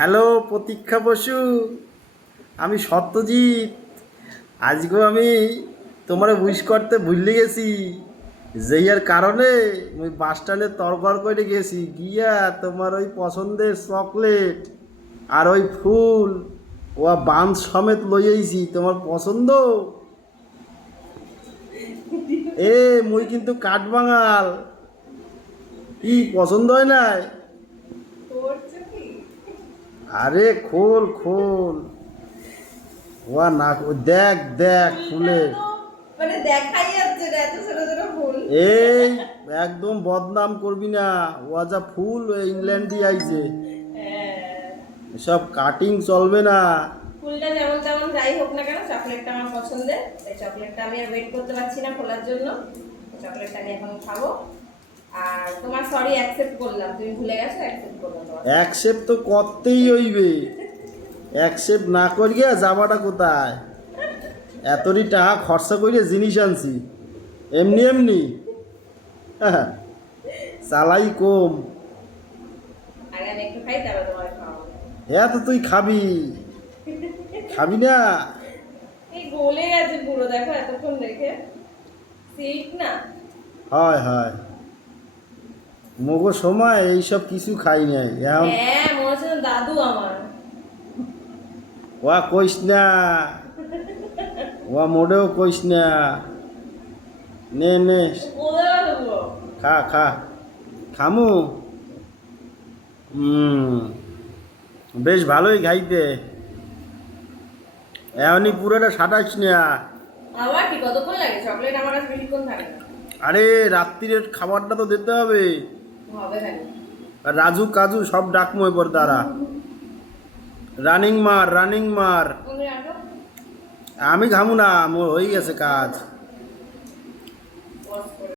Hello প্রতীক্ষা বসু, আমি সত্যজিৎ। আজকেও আমি তোমার উইশ করতে ভুলে গেছি। যেইয়ার কারণে ওই বাস স্ট্যান্ডে তরবর করে গেছি গিয়া তোমার ওই পছন্দের চকলেট আর ওই ফুল ও বাঁধ সমেত লই আইছি তোমার পছন্দ। এ মুই কিন্তু কাঠবাঙাল, কি পছন্দ হয় নাই? আরে খোল খোল, ওয়া না দেখ দেখ ফুলে মানে দেখাই যাচ্ছে না এত ছোট ছোট ফুল। এই একদম বদনাম করবি না, ওয়া যা ফুল ইংল্যান্ড দিয়ে আইছে, এসব কাটিং চলবে না। ফুলটা যেমন তেমন যাই হোক না কেন, চকলেটটা আমার পছন্দের। এই চকলেটটা আমি আর ওয়েট করতে পারছি না খোলার জন্য। চকলেটটা আমি এখন খাবো। আর তোমার সরি অ্যাকসেপ্ট করলাম, তুমি ভুলে গেছো, অ্যাকসেপ্ট করলাম তোমার। অ্যাকসেপ্ট তো করতেই হইবে, অ্যাকসেপ্ট না করিয়া যাবাটা কোথায়? এতটি টাকা খরচা করিয়া জিনিস আনছি, এমনি এমনি হ্যাঁ, চালাই কম। আগে আমি একটু খাই, তারপর তোমার খাওয়াবো। হ্যাঁ তো তুই খাবি, খাবি না? এই গলে গেছে পুরো, দেখো এতক্ষণ রেখে। সিট না। হয় হয়, মগো সময় এইসব কিছু খাই নাই এখন। হ্যাঁ, মনে হচ্ছে যেন দাদু আমার। ওয়া কইস না, ওয়া মোটেও কইস না। নে নে, বলে দেবো। খা খা, খামু। বেশ ভালোই খাইতে, এমনই পুরোটা সাতাশ না। আবার কি কতক্ষণ লাগে? চকলেট আমার কাছে বেশিক্ষণ থাকে না। আরে রাত্রিরের খাবারটা তো দিতে হবে। হবে খালি। আর রাজু কাজু সব ডাকমো এবার তারা, রানিং মার রানিং মার। তুমি রাখো। আমি খামু না, মোর হয়ে গেছে কাজ। পজ করে